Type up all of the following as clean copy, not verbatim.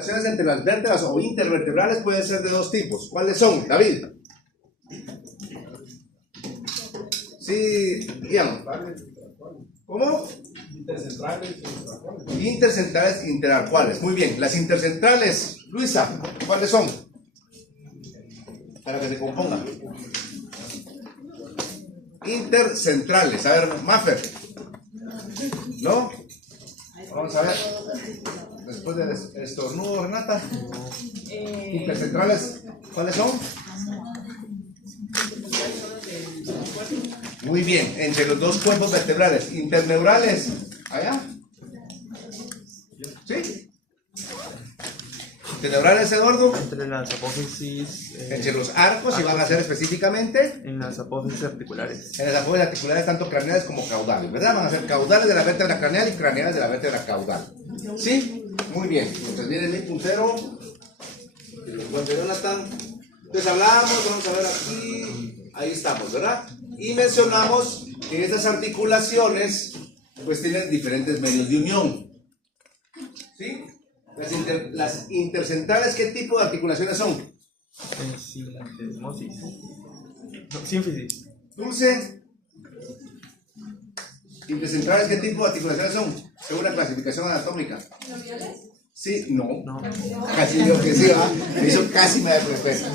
articulaciones entre las vértebras o intervertebrales pueden ser de dos tipos. ¿Cuáles son, David? Sí, Ian. ¿Cómo? Intercentrales y Intercentrales e interarcuales. Muy bien. Las intercentrales, Luisa, ¿cuáles son? Para que se compongan. Intercentrales. A ver, Maffer. ¿No? Vamos a ver. Después del estornudo, Renata. Intercentrales, ¿cuáles son? Muy bien, entre los dos cuerpos vertebrales. Interneurales, allá. ¿Sí? Interneurales, Eduardo. Entre las apófisis. Entre los arcos, y van a ser específicamente En las apófisis articulares. en las apófisis articulares, tanto craneales como caudales, ¿verdad? Van a ser caudales de la vértebra craneal y craneales de la vértebra caudal. ¿Sí? Muy bien. Entonces viene mi puntero. Y lo encuentro Jonathan. Entonces hablamos, vamos a ver aquí. Ahí estamos, ¿verdad? Y mencionamos que estas articulaciones pues tienen diferentes medios de unión. ¿Sí? Las intercentrales, ¿qué tipo de articulaciones son? Sintesmosis. No, sínfisis. Dulce. Intercentrales, ¿qué tipo de articulaciones son? Según la clasificación anatómica. Sí, no. No. Casi digo que sí, ¿va? Eso casi me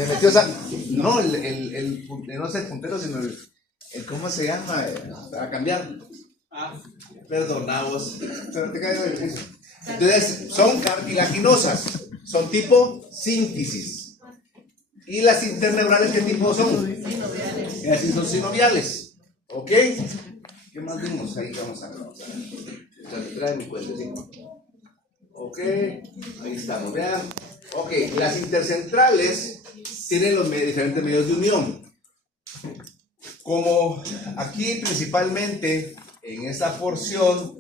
metió, o sea, no, no es el puntero, sino el ¿cómo se llama? Para cambiar. Perdonamos. Pero te caigo del piso. Entonces, son cartilaginosas, son tipo sínfisis. ¿Y las interneurales qué tipo son? Y así son sinoviales. ¿Ok? ¿Qué más vimos? Ahí vamos a ver. Trae mi cuentecito. Ok, ahí estamos, vean. Ok, las intercentrales tienen los diferentes medios de unión. Como aquí principalmente en esta porción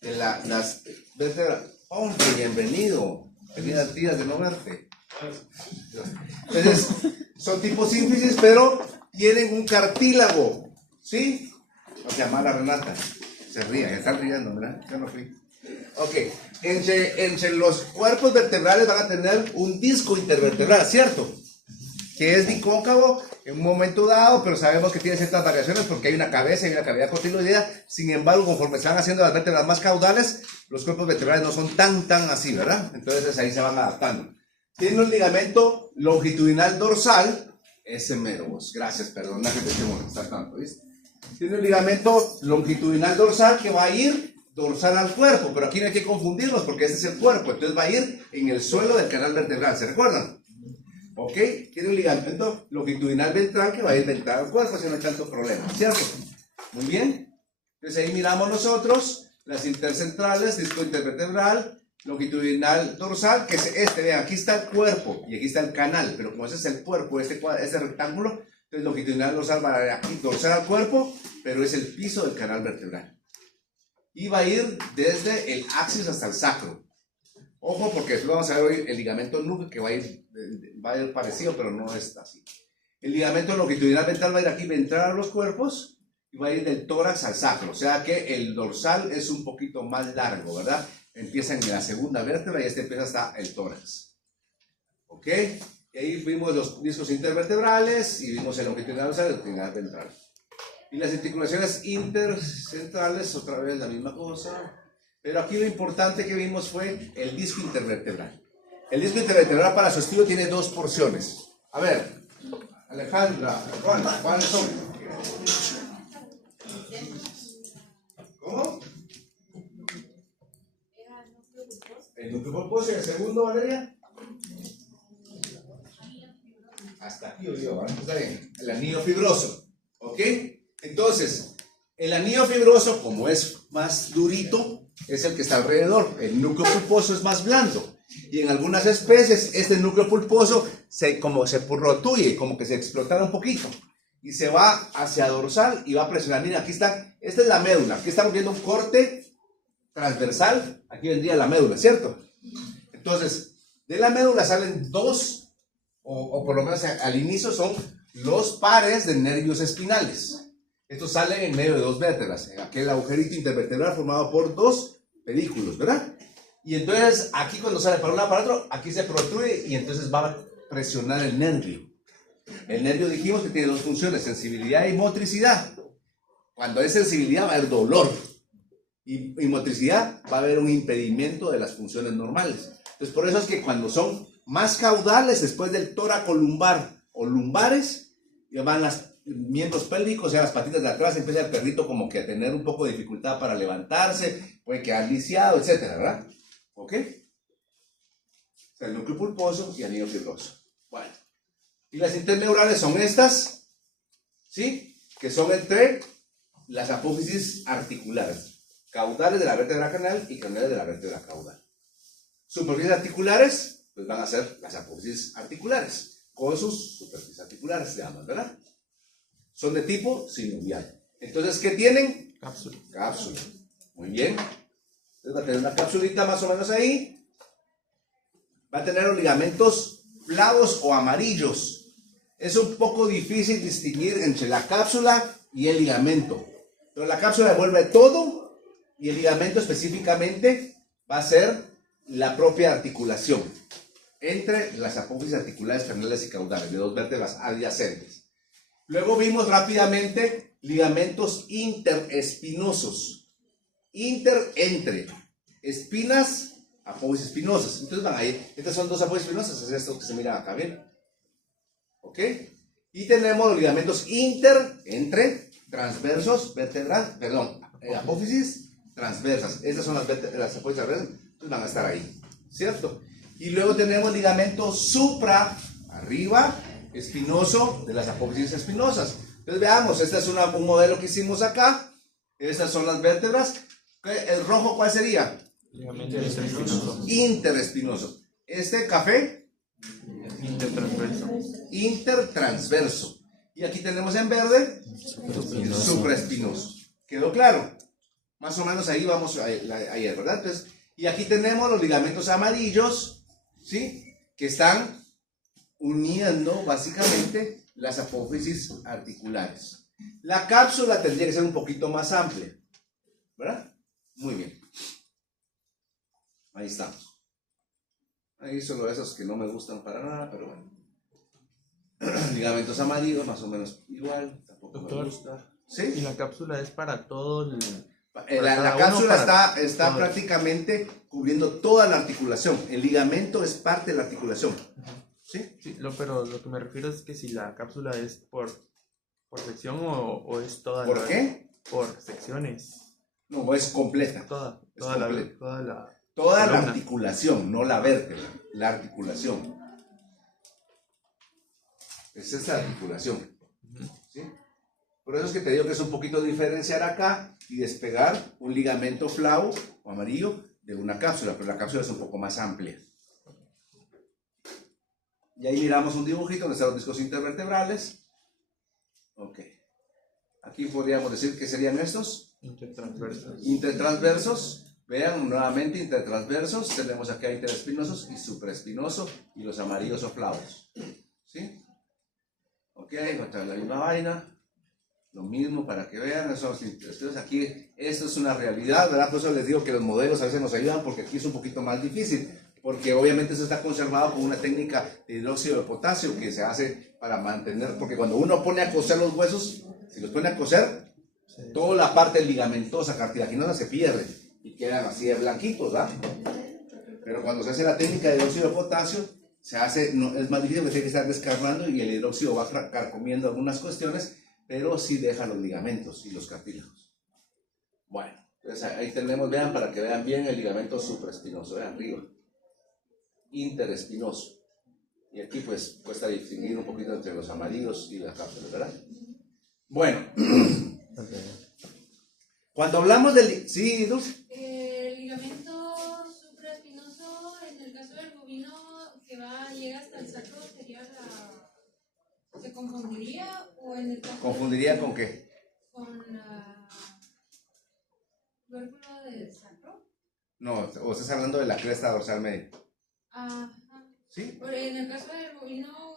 de las vértebras. ¡Hombre, bienvenido! Bienvenida, tías, de no verte. Entonces, son tipo sínfisis, pero tienen un cartílago. ¿Sí? O sea, mala Renata. Se ríe, ya están riendo, ¿verdad? Yo no fui. Ok, entre los cuerpos vertebrales van a tener un disco intervertebral, ¿cierto? Que es bicóncavo en un momento dado, pero sabemos que tiene ciertas variaciones porque hay una cabeza y una cavidad cotiloidea. Sin embargo, conforme se van haciendo las vértebras más caudales, los cuerpos vertebrales no son tan así, ¿verdad? Entonces ahí se van adaptando. Tiene un ligamento longitudinal dorsal, ese mero, vos. Gracias, perdona que te esté molestando tanto, ¿viste? Tiene un ligamento longitudinal dorsal que va a ir dorsal al cuerpo, pero aquí no hay que confundirlos porque este es el cuerpo, entonces va a ir en el suelo del canal vertebral, ¿se recuerdan? ¿Ok? Tiene un ligamento longitudinal ventral que va a ir ventral al cuerpo, así no hay tanto problema, ¿cierto? Muy bien. Entonces ahí miramos nosotros las intercentrales, disco intervertebral, longitudinal dorsal, que es este, vean, aquí está el cuerpo y aquí está el canal, pero como ese es el cuerpo, este rectángulo, entonces longitudinal dorsal va aquí dorsal al cuerpo, pero es el piso del canal vertebral. Y va a ir desde el axis hasta el sacro. Ojo, porque después vamos a ver hoy el ligamento núcleo que va a ir parecido, pero no está así. El ligamento longitudinal ventral va a ir aquí ventral a los cuerpos y va a ir del tórax al sacro. O sea que el dorsal es un poquito más largo, ¿verdad? Empieza en la segunda vértebra y este empieza hasta el tórax. ¿Ok? Y ahí vimos los discos intervertebrales y vimos el longitudinal dorsal y el longitudinal ventral. Y las articulaciones intercentrales, otra vez la misma cosa. Pero aquí lo importante que vimos fue el disco intervertebral. El disco intervertebral para su estudio tiene dos porciones. A ver, Alejandra, Juan, ¿cuáles son? ¿Cómo? El núcleo pulposo y el segundo, Valeria. Hasta aquí yo, ¿vale? Está bien. El anillo fibroso. ¿Ok? Entonces, el anillo fibroso, como es más durito, es el que está alrededor. El núcleo pulposo es más blando. Y en algunas especies, este núcleo pulposo como se rotuye, como que se explotara un poquito. Y se va hacia dorsal y va a presionar. Mira, aquí está, esta es la médula. Aquí estamos viendo un corte transversal. Aquí vendría la médula, ¿cierto? Entonces, de la médula salen dos, o por lo menos al inicio son los pares de nervios espinales. Estos salen en medio de dos vértebras, en aquel agujerito intervertebral formado por dos pedículos, ¿verdad? Y entonces aquí cuando sale para un lado para otro, aquí se protruye y entonces va a presionar el nervio. El nervio dijimos que tiene dos funciones, sensibilidad y motricidad. Cuando hay sensibilidad va a haber dolor y motricidad va a haber un impedimento de las funciones normales. Entonces por eso es que cuando son más caudales después del tóraco lumbar o lumbares, ya van los miembros pélvicos, o sea, las patitas de atrás, empieza el perrito como que a tener un poco de dificultad para levantarse, puede quedar lisiado, etcétera, ¿verdad? ¿Ok? O sea, el núcleo pulposo y anillo fibroso. Bueno. Y las interneurales son estas, ¿sí? Que son entre las apófisis articulares, caudales de la vértebra craneal y craneales de la vértebra caudal. Superficies articulares, pues van a ser las apófisis articulares, con sus superficies articulares, se llaman, ¿verdad? Son de tipo sinovial. Entonces, ¿qué tienen? Cápsula. Cápsula. Muy bien. Entonces va a tener una capsulita más o menos ahí. Va a tener los ligamentos flavos o amarillos. Es un poco difícil distinguir entre la cápsula y el ligamento. Pero la cápsula envuelve todo y el ligamento específicamente va a ser la propia articulación entre las apófisis articulares craneales y caudales de dos vértebras adyacentes. Luego vimos rápidamente ligamentos interespinosos. Entre espinas, apófisis espinosas. Entonces van ahí. Estas son dos apófisis espinosas, es esto que se mira acá, ¿bien? ¿Ok? Y tenemos los ligamentos entre transversos, apófisis transversas. Estas son las apófisis transversas, entonces van a estar ahí, ¿cierto? Y luego tenemos ligamento supra, arriba, espinoso de las apófisis espinosas. Entonces veamos, este es un modelo que hicimos acá. Estas son las vértebras. ¿El rojo cuál sería? Ligamento interespinoso. Interespinoso. Este café, Intertransverso. intertransverso. Y aquí tenemos en verde, supraespinoso. ¿Quedó claro? Más o menos ahí vamos ayer, ¿verdad? Entonces, y aquí tenemos los ligamentos amarillos, ¿sí? Que están uniendo básicamente las apófisis articulares. La cápsula tendría que ser un poquito más amplia, ¿verdad? Muy bien. Ahí estamos. Ahí solo esos que no me gustan para nada, pero bueno. Ligamentos amarillos, más o menos igual. Tampoco Doctor, me gusta. Y ¿Sí? la cápsula es para todo el... La cápsula está todo. prácticamente cubriendo toda la articulación. El ligamento es parte de la articulación. ¿Sí? Sí, pero lo que me refiero es que si la cápsula es por sección o es toda ¿Por la... qué? Por secciones. No, es completa. Toda completa. la Toda la columna. articulación, no la vértebra, la articulación. Esa es la articulación. ¿Sí? Por eso es que te digo que es un poquito diferenciar acá y despegar un ligamento flavo o amarillo de una cápsula, pero la cápsula es un poco más amplia. Y ahí miramos un dibujito donde están los discos intervertebrales. Ok. Aquí podríamos decir que serían estos. Intertransversos. Intertransversos. Vean nuevamente intertransversos. Tenemos acá interespinosos y supraespinoso y los amarillos o flavos. ¿Sí? Ok, otra vez la misma vaina. Lo mismo para que vean. Entonces aquí esto es una realidad, ¿verdad? Por eso les digo que los modelos a veces nos ayudan porque aquí es un poquito más difícil. Porque obviamente eso está conservado con una técnica de hidróxido de potasio que se hace para mantener, porque cuando uno pone a coser los huesos, si los pone a coser, toda la parte ligamentosa, cartilaginosa se pierde y quedan así de blanquitos, ¿verdad? Pero cuando se hace la técnica de hidróxido de potasio, se hace, no, es más difícil porque tiene que estar descarnando y el hidróxido va carcomiendo algunas cuestiones, pero sí deja los ligamentos y los cartílagos. Bueno, entonces ahí tenemos, vean, para que vean bien el ligamento supraespinoso, vean arriba. Interespinoso. Y aquí pues cuesta distinguir un poquito entre los amarillos y las cápsulas, ¿verdad? Bueno, cuando hablamos del... Sí, Dulce. El ligamento supraespinoso, en el caso del bovino que llega hasta el sacro, ¿se confundiría? ¿O en el caso ¿Confundiría con qué? con la tubérculo del sacro? No, o estás hablando de la cresta dorsal media. Ajá. ¿Sí? Pero en el caso del bovino,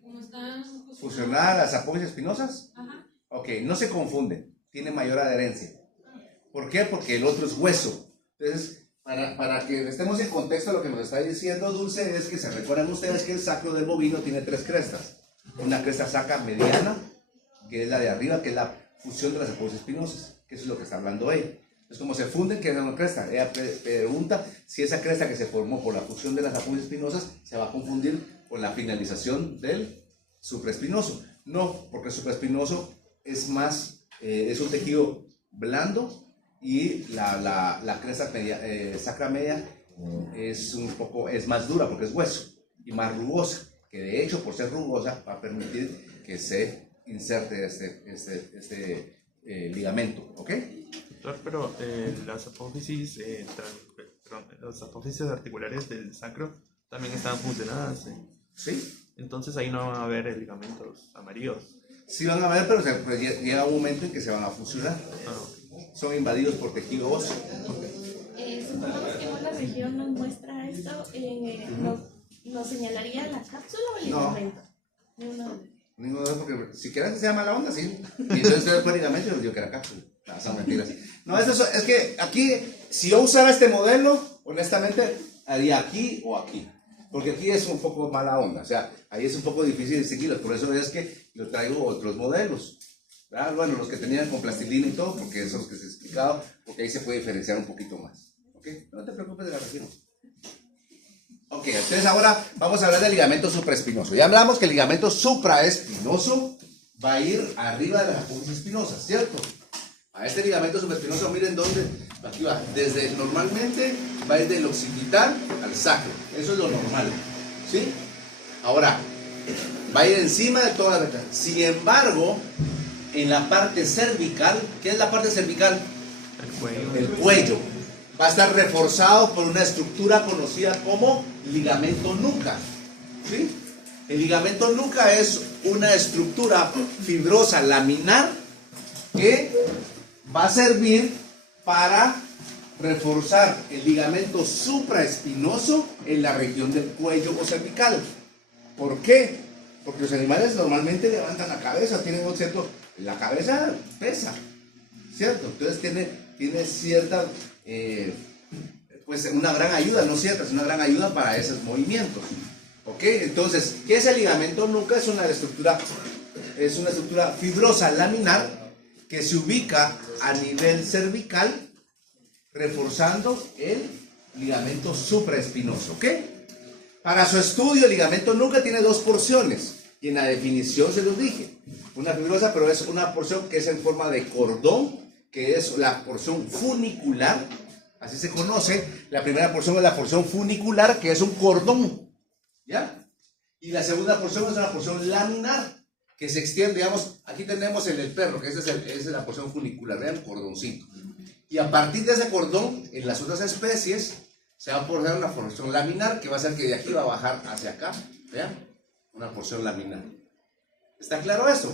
como están ¿Fusionadas las apófisis espinosas? Ajá. Ok, no se confunden, tiene mayor adherencia. ¿Por qué? Porque el otro es hueso. Entonces, Para que estemos en contexto, lo que nos está diciendo Dulce es que se recuerdan ustedes que el sacro del bovino tiene 3 crestas. Una cresta sacra mediana, que es la de arriba, que es la fusión de las apófisis espinosas, que eso es lo que está hablando ella. Entonces, como se funden, ¿qué es una cresta? Ella pregunta si esa cresta que se formó por la fusión de las apófisis espinosas se va a confundir con la finalización del supraespinoso. No, porque el supraespinoso es más, es un tejido blando, y la cresta sacra media es más dura porque es hueso y más rugosa, que de hecho por ser rugosa va a permitir que se inserte este ligamento, ¿ok? Doctor, pero las apófisis, las apófisis articulares del sacro también están fusionadas. Sí. Entonces ahí no van a haber ligamentos amarillos. Sí van a ver, pero pues, llega un momento en que se van a fusionar. Son invadidos por tejido óseo. Supongamos que una región nos muestra esto, ¿nos señalaría la cápsula o el ligamento? Ninguno de los, porque si quieres que sea mala onda, sí. Y entonces usted fue ligamento y yo digo que era cápsula. No, son mentiras. No, es que aquí, si yo usara este modelo, honestamente, haría aquí o aquí. Porque aquí es un poco mala onda. O sea, ahí es un poco difícil distinguirlos. Por eso es que yo traigo otros modelos. ¿Verdad? Bueno, los que tenían con plastilina y todo, porque esos que se he explicado, porque ahí se puede diferenciar un poquito más. ¿Ok? No te preocupes de la región. Ok, entonces ahora vamos a hablar del ligamento supraespinoso. Ya hablamos que el ligamento supraespinoso va a ir arriba de las apófisis espinosas, ¿cierto? A este ligamento supraespinoso, miren dónde, aquí va, normalmente va a ir del occipital al sacro, eso es lo normal, ¿sí? Ahora, va a ir encima de toda la ventana. Sin embargo, en la parte cervical, ¿qué es la parte cervical? El cuello. El cuello. Va a estar reforzado por una estructura conocida como ligamento nuca, ¿sí? El ligamento nuca es una estructura fibrosa laminar que va a servir para reforzar el ligamento supraespinoso en la región del cuello o cervical. ¿Por qué? Porque los animales normalmente levantan la cabeza, tienen un cierto... La cabeza pesa, ¿cierto? Entonces tiene cierta... pues una gran ayuda, no cierta, es una gran ayuda para esos movimientos. ¿Ok? Entonces, ¿qué es el ligamento nuca? Es una estructura fibrosa laminar que se ubica a nivel cervical, reforzando el ligamento supraespinoso. ¿Ok? Para su estudio, el ligamento nuca tiene 2 porciones. Y en la definición se los dije. Una fibrosa, pero es una porción que es en forma de cordón, que es la porción funicular. Así se conoce. La primera porción es la porción funicular, que es un cordón. ¿Ya? Y la segunda porción es una porción laminar, que se extiende, digamos, aquí tenemos en el perro, que esa es la porción funicular, vean, cordoncito. Y a partir de ese cordón, en las otras especies, se va a formar una porción laminar, que va a ser que de aquí va a bajar hacia acá, vean, una porción laminar. ¿Está claro eso?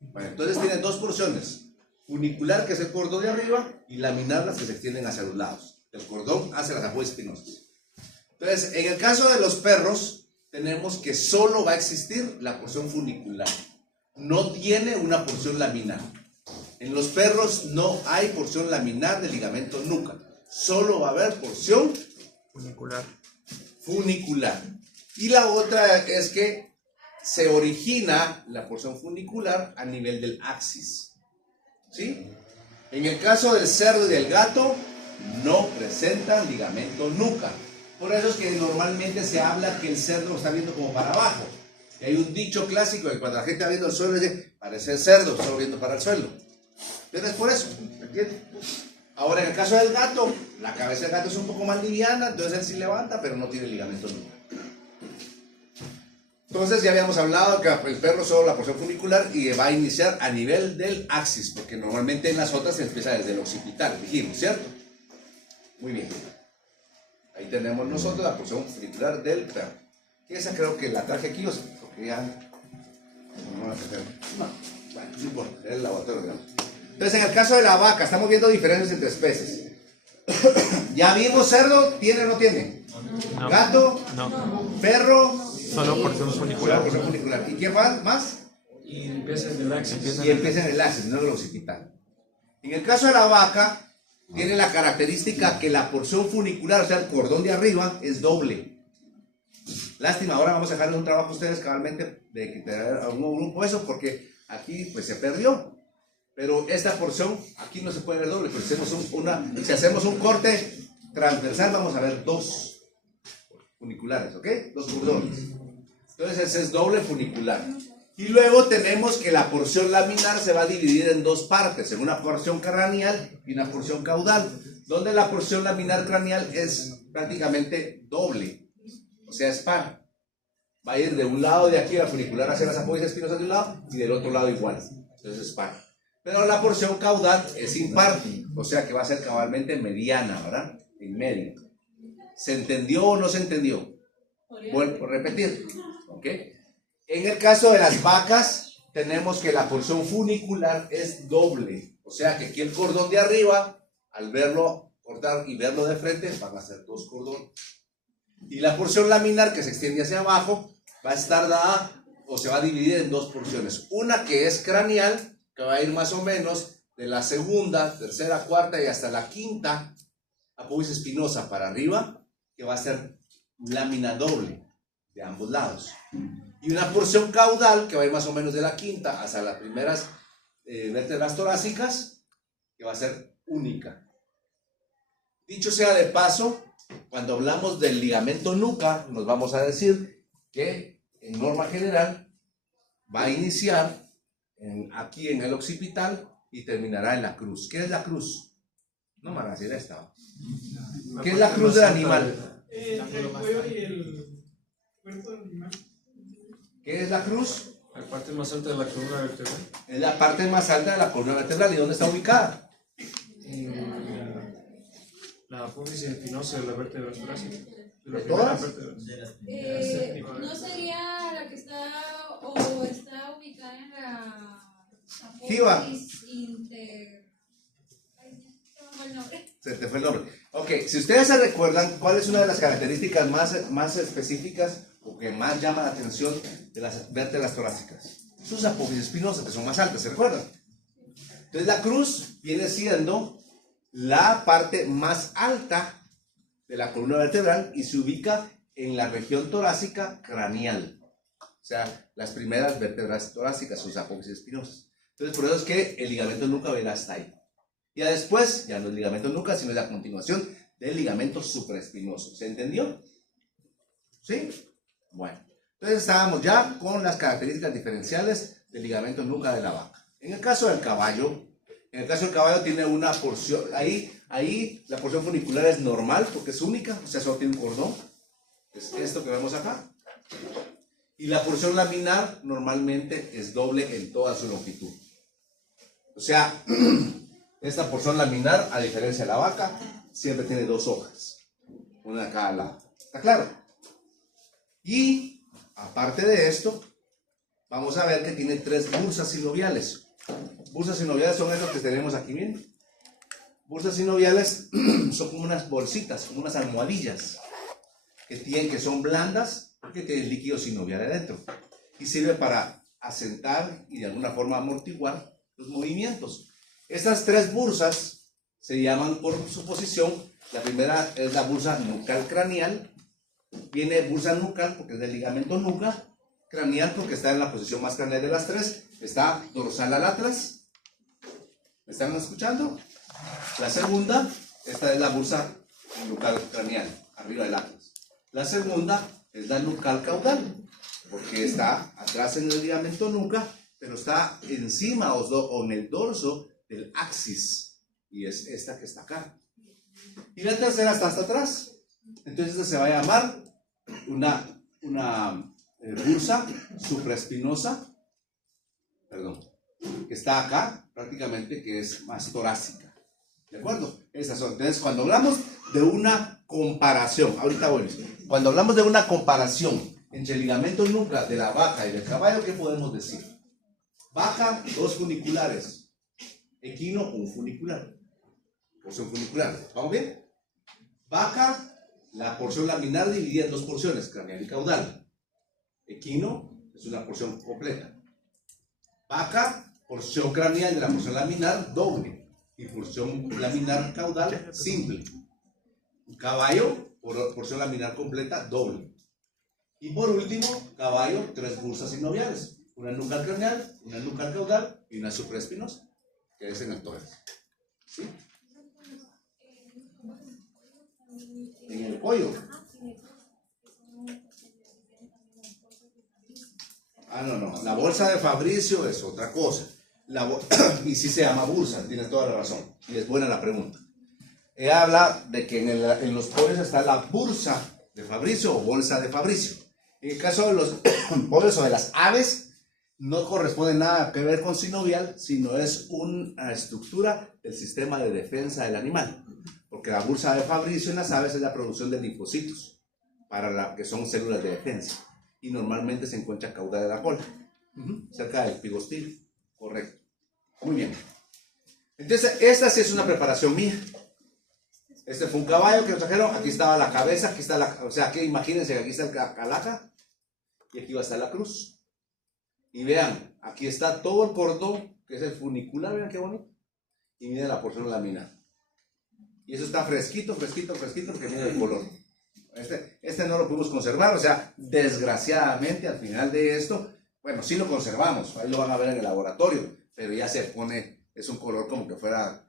Bueno, entonces tienen 2 porciones. Funicular, que es el cordón de arriba, y laminar, las que se extienden hacia los lados. El cordón hacia las apófisis espinosas. Entonces, en el caso de los perros, tenemos que solo va a existir la porción funicular. No tiene una porción laminar. En los perros no hay porción laminar del ligamento nuca. Solo va a haber porción funicular. Y la otra es que se origina la porción funicular a nivel del axis. ¿Sí? En el caso del cerdo y del gato, no presentan ligamento nuca. Por eso es que normalmente se habla que el cerdo lo está viendo como para abajo. Y hay un dicho clásico que cuando la gente está viendo el suelo dice, parece el cerdo, está viendo para el suelo. Pero es por eso, ¿entiendes? Ahora, en el caso del gato, la cabeza del gato es un poco más liviana, entonces él sí levanta, pero no tiene ligamento nuca. Entonces ya habíamos hablado que el perro solo la porción funicular y va a iniciar a nivel del axis, porque normalmente en las otras se empieza desde el occipital, dijimos, ¿cierto? Muy bien. Ahí tenemos nosotros la porción funicular del perro. Que esa creo que la traje aquí, porque ya... No, bueno, no importa, es el laboratorio, digamos. Entonces en el caso de la vaca, estamos viendo diferencias entre especies. ¿Ya vimos cerdo? ¿Tiene o no tiene? No. ¿Gato? No. ¿Perro? Solo porción funicular. Porción funicular. ¿Y qué más? Y empieza en el axis. Y empieza en el axis, no en el occipital. En el caso de la vaca, tiene la característica que la porción funicular, o sea, el cordón de arriba, es doble. Lástima, ahora vamos a dejar un trabajo a ustedes cabalmente de quitar algún grupo eso, porque aquí pues se perdió. Pero esta porción, aquí no se puede ver doble, pero si hacemos un corte transversal, vamos a ver dos funiculares, ¿ok? Dos cordones. Entonces ese es doble funicular. Y luego tenemos que la porción laminar se va a dividir en dos partes, en una porción craneal y una porción caudal, donde la porción laminar craneal es prácticamente doble, o sea, es par. Va a ir de un lado de aquí la funicular hacia las apófisis espinosas de un lado y del otro lado igual, entonces es par. Pero la porción caudal es impar, o sea que va a ser cabalmente mediana, ¿verdad? En medio. ¿Se entendió o no se entendió? Vuelvo a repetir, ¿ok? En el caso de las vacas, tenemos que la porción funicular es doble. O sea que aquí el cordón de arriba, al verlo cortar y verlo de frente, van a ser dos cordones. Y la porción laminar que se extiende hacia abajo, va a estar dada o se va a dividir en dos porciones. Una que es craneal, que va a ir más o menos de la segunda, tercera, cuarta y hasta la quinta apófisis espinosa para arriba, que va a ser lámina doble de ambos lados. Y una porción caudal que va a ir más o menos de la quinta hasta las primeras vértebras torácicas, que va a ser única. Dicho sea de paso, cuando hablamos del ligamento nuca, nos vamos a decir que en norma general va a iniciar aquí en el occipital y terminará en la cruz. ¿Qué es la cruz? No me van a decir esta. ¿Qué es la cruz del animal? Entre el cuello y el cuerpo del animal. ¿Qué es la cruz? La parte más alta de la columna vertebral. Es la parte más alta de la columna vertebral. ¿Y dónde está ubicada? La apófisis espinosa de la vértebra torácica. ¿De todas? ¿No sería la que está o está ubicada en la Jiba. apófisis inter... Ay, se me fue el nombre. Se te fue el nombre. Ok, si ustedes se recuerdan, ¿cuál es una de las características más específicas o que más llama la atención de las vértebras torácicas? Sus apófisis espinosas, que son más altas, ¿se recuerdan? Entonces la cruz viene siendo la parte más alta de la columna vertebral y se ubica en la región torácica craneal. O sea, las primeras vértebras torácicas, sus apófisis espinosas. Entonces por eso es que el ligamento nuca va a ir hasta ahí. Y ya después, ya no es ligamento nuca, sino es la continuación del ligamento supraespinoso. ¿Se entendió? ¿Sí? Bueno, entonces estábamos ya con las características diferenciales del ligamento nuca de la vaca. En el caso del caballo, tiene una porción, ahí la porción funicular es normal porque es única, o sea, solo tiene un cordón. Es esto que vemos acá. Y la porción laminar normalmente es doble en toda su longitud. O sea, esta porción laminar, a diferencia de la vaca, siempre tiene dos hojas, una de cada lado. ¿Está claro? Y aparte de esto, vamos a ver que tiene tres bursas sinoviales. Bursas sinoviales son estas que tenemos aquí, miren. Bursas sinoviales son como unas bolsitas, como unas almohadillas que son blandas porque tienen líquido sinovial adentro y sirve para asentar y de alguna forma amortiguar los movimientos. Estas tres bursas se llaman por su posición. La primera es la bursa nucal craneal. Viene bursa nucal porque es del ligamento nuca. Craneal porque está en la posición más craneal de las tres. Está dorsal al atlas. ¿Me están escuchando? La segunda, esta es la bursa nucal craneal, arriba del atlas. La segunda es la nucal caudal, porque está atrás en el ligamento nuca, pero está encima o en el dorso del axis, y es esta que está acá. Y la tercera está hasta atrás. Entonces esta se va a llamar una bursa supraespinosa, que está acá, prácticamente, que es más torácica. ¿De acuerdo? Esas son. Entonces, cuando hablamos de una comparación, ahorita voy, cuando hablamos de una comparación entre el ligamento nuca de la vaca y del caballo, ¿qué podemos decir? Vaca, dos funiculares. Equino, un funicular. Porción funicular. ¿Vamos bien? Vaca, la porción laminar dividida en dos porciones, craneal y caudal. Equino es una porción completa. Vaca, porción craneal de la porción laminar, doble. y porción laminar caudal simple. Caballo, porción laminar completa doble. Y por último, caballo, 3 bursas sinoviales. Una nucal craneal, una nucal caudal y una supraespinosa, que es en el tórax. ¿Sí? En el cuello. No. La bolsa de Fabricio es otra cosa. Y sí se llama bursa, tienes toda la razón. Y es buena la pregunta. Ella habla de que en los pollos está la bursa de Fabricio o bolsa de Fabricio. En el caso de los pollos o de las aves, no corresponde nada que ver con sinovial, sino es una estructura del sistema de defensa del animal. Porque la bursa de Fabricio en las aves es la producción de linfocitos, que son células de defensa. Y normalmente se encuentra caudal de la cola, cerca del pigostil. Correcto. Muy bien. Entonces, esta sí es una preparación mía. Este fue un caballo que nos trajeron. Aquí estaba la cabeza, aquí está o sea, aquí imagínense que aquí está el calaca y aquí va a estar la cruz. Y vean, aquí está todo el cordón, que es el funicular, vean qué bonito. Y miren la porción laminar. Y eso está fresquito, porque miren el color. Este no lo pudimos conservar, o sea, desgraciadamente al final de esto, bueno, sí lo conservamos, ahí lo van a ver en el laboratorio, pero ya se pone, es un color como que fuera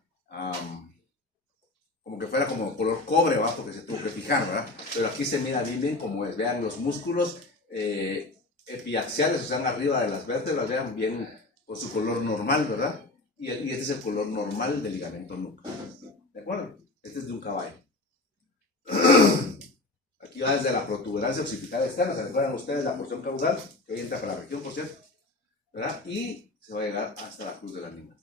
como color cobre, ¿verdad? Porque se tuvo que fijar, ¿verdad? Pero aquí se mira bien como es, vean los músculos epiaxiales, o sea, arriba de las vértebras, vean bien con su color normal, ¿verdad? Y este es el color normal del ligamento nuca, ¿de acuerdo? Este es de un caballo. Aquí va desde la protuberancia occipital externa, ¿se recuerdan ustedes la porción caudal? Que hoy entra para la región, por cierto, ¿verdad? Y se va a llegar hasta la cruz del animal.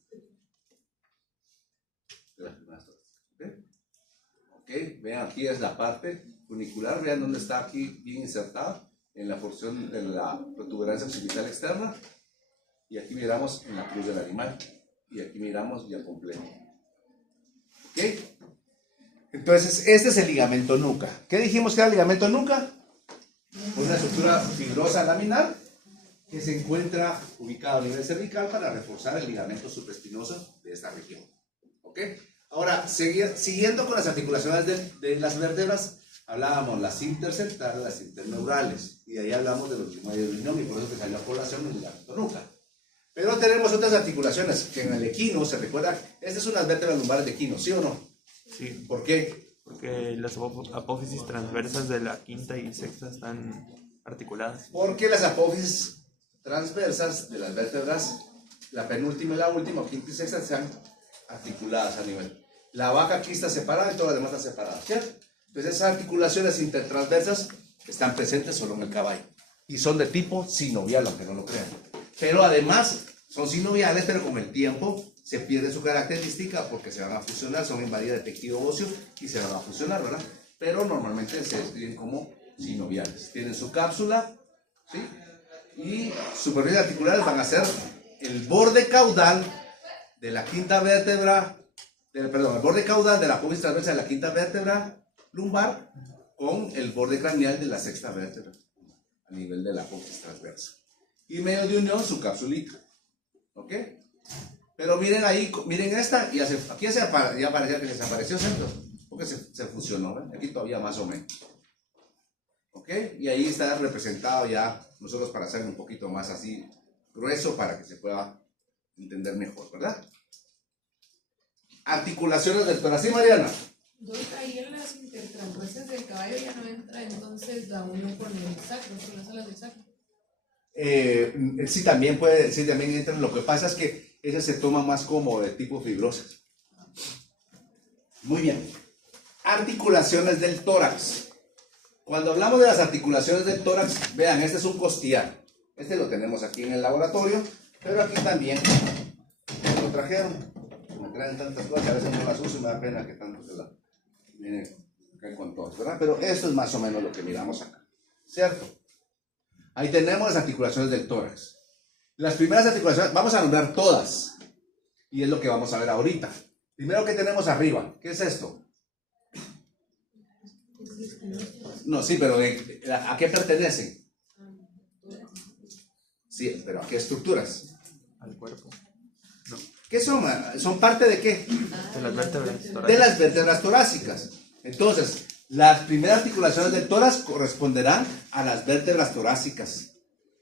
Ok, vean, aquí es la parte funicular, vean dónde está aquí bien insertada, en la porción de la protuberancia occipital externa, y aquí miramos en la cruz del animal, y aquí miramos ya completo. Ok, entonces este es el ligamento nuca. ¿Qué dijimos que era el ligamento nuca? Una estructura fibrosa laminar que se encuentra ubicada a nivel cervical para reforzar el ligamento supraespinoso de esta región. ¿Ok? Ahora, siguiendo con las articulaciones de las vértebras, hablábamos las interceptales, las interneurales, y ahí hablamos de los limoides riñón, y por eso que salió a colación el ligamento nuca. Pero tenemos otras articulaciones que en el equino, ¿se recuerda? Estas son las vértebras lumbares de equino, ¿sí o no? Sí. ¿Por qué? Porque las apófisis transversas de la quinta y sexta están articuladas. Porque las apófisis transversas de las vértebras, la penúltima y la última, quinta y sexta, están articuladas a nivel. La vaca aquí está separada y todas las demás están separadas, ¿cierto? Entonces esas articulaciones intertransversas están presentes solo en el caballo. Y son de tipo sinovial, aunque no lo crean. Pero además son sinoviales, pero con el tiempo se pierde su característica porque se van a fusionar, son invadidas de tejido óseo y se van a fusionar, ¿verdad? Pero normalmente se describen como sinoviales. Tienen su cápsula, ¿sí? Y superficies articulares van a ser el borde caudal de la quinta vértebra, el borde caudal de la apófisis transversa de la quinta vértebra lumbar con el borde craneal de la sexta vértebra a nivel de la apófisis transversa. Y medio de unión su capsulita. ¿Ok? Pero miren ahí, miren esta, y aquí ya parecía que desapareció el centro, porque se fusionó, ¿ven? Aquí todavía más o menos. ¿Ok? Y ahí está representado ya nosotros para hacerlo un poquito más así grueso para que se pueda entender mejor, ¿verdad? Articulaciones del tórax. ¿Sí, Mariana? Ahí en las intertransversas del caballo ya no entra entonces la unión con el sacro, con las alas del sacro. Sí, también entra. Lo que pasa es que esas se toman más como de tipo fibrosas. Muy bien. Articulaciones del tórax. Cuando hablamos de las articulaciones del tórax, vean, este es un costillar. Este lo tenemos aquí en el laboratorio, pero aquí también lo trajeron. Me traen tantas cosas que a veces no las uso y me da pena que tanto se la vienen con todos, ¿verdad? Pero esto es más o menos lo que miramos acá, ¿cierto? Ahí tenemos las articulaciones del tórax. Las primeras articulaciones, vamos a nombrar todas, y es lo que vamos a ver ahorita. Primero, ¿qué tenemos arriba? ¿Qué es esto? No, sí, pero ¿a qué pertenecen? Sí, pero ¿a qué estructuras? Al cuerpo. No. ¿Qué son? ¿Son parte de qué? De las vértebras De torácicas. las vértebras torácicas. Entonces, las primeras articulaciones del tórax corresponderán a las vértebras torácicas.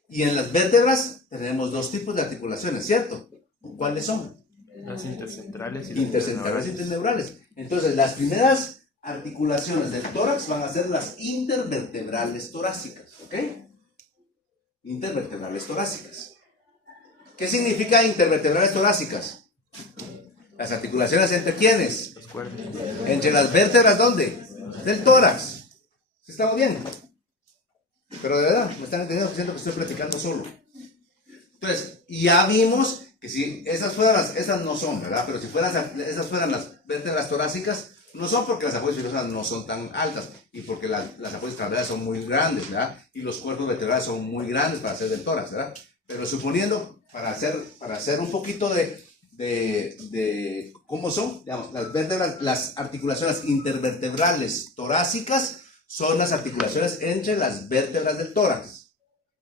Y en las vértebras tenemos dos tipos de articulaciones, ¿cierto? ¿Cuáles son? Las intercentrales y las Intercentrales y interneurales. interneurales. Entonces, las primeras articulaciones del tórax van a ser las intervertebrales torácicas, ¿ok? Intervertebrales torácicas. ¿Qué significa intervertebrales torácicas? Las articulaciones entre quiénes? Los cuernos. Entre las vértebras, ¿dónde? Del tórax. ¿Sí estamos bien? Pero de verdad, me están entendiendo, siento que estoy platicando solo. Entonces, ya vimos que si esas fueran esas no son, ¿verdad? Pero si esas fueran las vértebras torácicas, no son porque las apófisis filosas no son tan altas y porque las apófisis transversales son muy grandes, ¿verdad? Y los cuerpos vertebrales son muy grandes para ser del tórax, ¿verdad? Pero suponiendo, para hacer un poquito de cómo son, digamos, las vértebras, las articulaciones intervertebrales torácicas son las articulaciones entre las vértebras del tórax.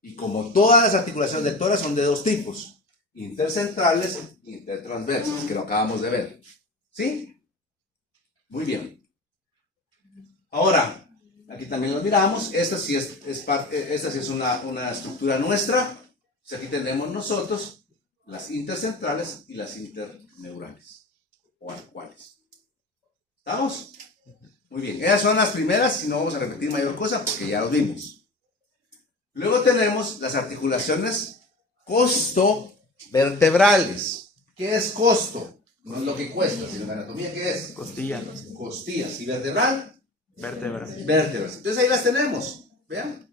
Y como todas las articulaciones del tórax son de dos tipos, intercentrales e intertransversas, que lo acabamos de ver. ¿Sí? Muy bien. Ahora, aquí también lo miramos. Esta sí es una estructura nuestra. Pues aquí tenemos nosotros las intercentrales y las interneurales, o arcuales. ¿Estamos? Muy bien. Esas son las primeras y no vamos a repetir mayor cosa porque ya lo vimos. Luego tenemos las articulaciones costovertebrales. ¿Qué es costo? No es lo que cuesta, sino la anatomía. ¿Qué es? Costillas. Costillas. ¿Y vertebral? Vértebras. Vértebras. Entonces ahí las tenemos. Vean.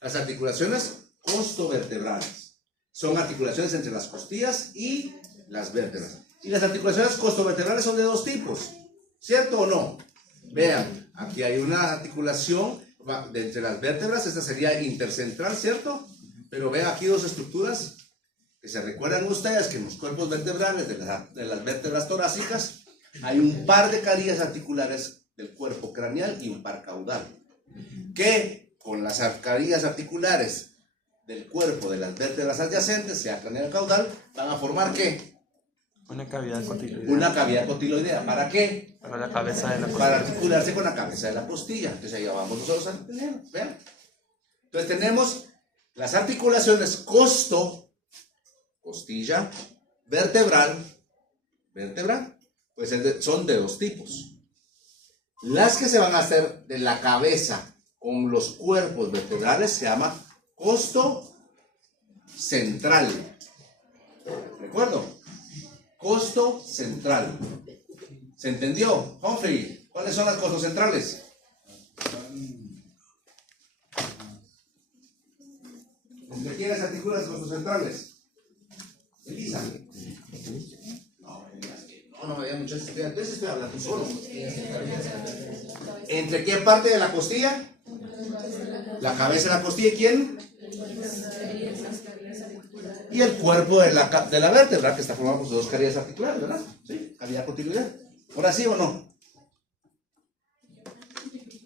Las articulaciones costovertebrales. Son articulaciones entre las costillas y las vértebras. Y las articulaciones costovertebrales son de dos tipos. ¿Cierto o no? Vean, aquí hay una articulación entre las vértebras. Esta sería intercentral, ¿cierto? Pero vean aquí dos estructuras que se recuerdan ustedes que en los cuerpos vertebrales de las vértebras torácicas hay un par de carillas articulares del cuerpo craneal y un par caudal, que con las carillas articulares del cuerpo de las vértebras adyacentes, sea craneal o caudal, van a formar ¿qué? Una cavidad cotiloidea. Una cavidad cotiloidea. ¿Para qué? Para la cabeza de la Para costilla. articularse con la cabeza de la costilla. Entonces ahí vamos nosotros a entender. ¿Vean? Entonces tenemos las articulaciones costilla, vértebra, pues son de dos tipos. Las que se van a hacer de la cabeza con los cuerpos vertebrales se llama costo central. ¿De acuerdo? Costo central. ¿Se entendió? Humphrey, ¿cuáles son las costos centrales? ¿Entre quiénes se articulan las costos centrales? Elisa. No, había muchas. Entonces estoy hablando solo. ¿Entre qué parte de la costilla? La cabeza de la costilla. ¿Y quién? Y el cuerpo de la vértebra, que está formado por dos carillas articulares, ¿verdad? Sí, cavidad cotiloidea. ¿Ahora sí o no?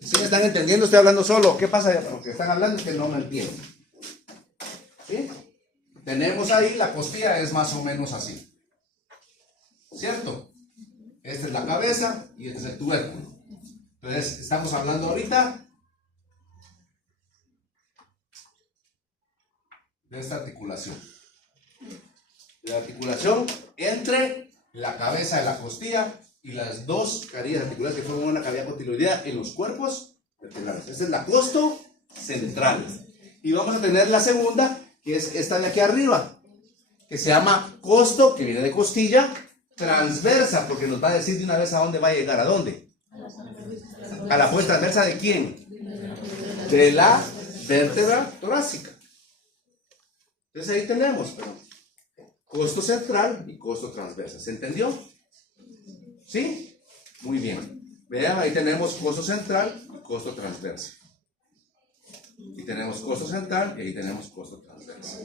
¿Sí me están entendiendo? Estoy hablando solo. ¿Qué pasa? Porque están hablando es que no me entienden. ¿Sí? Tenemos ahí, la costilla es más o menos así. ¿Cierto? Esta es la cabeza y este es el tubérculo. Entonces, estamos hablando ahorita de esta articulación. La articulación entre la cabeza de la costilla y las dos carillas articulares que forman una cavidad cotiloidea en los cuerpos vertebrales. Esta es la costo central. Y vamos a tener la segunda, que es esta de aquí arriba, que se llama costo, que viene de costilla, transversa, porque nos va a decir de una vez a dónde va a llegar. ¿A dónde? ¿A la puesta transversa de quién? De la vértebra torácica. Entonces ahí tenemos costo central y costo transversa. ¿Se entendió? ¿Sí? Muy bien. Vean, ahí tenemos costo central y costo transversa. Y tenemos costo central y ahí tenemos costo transversa.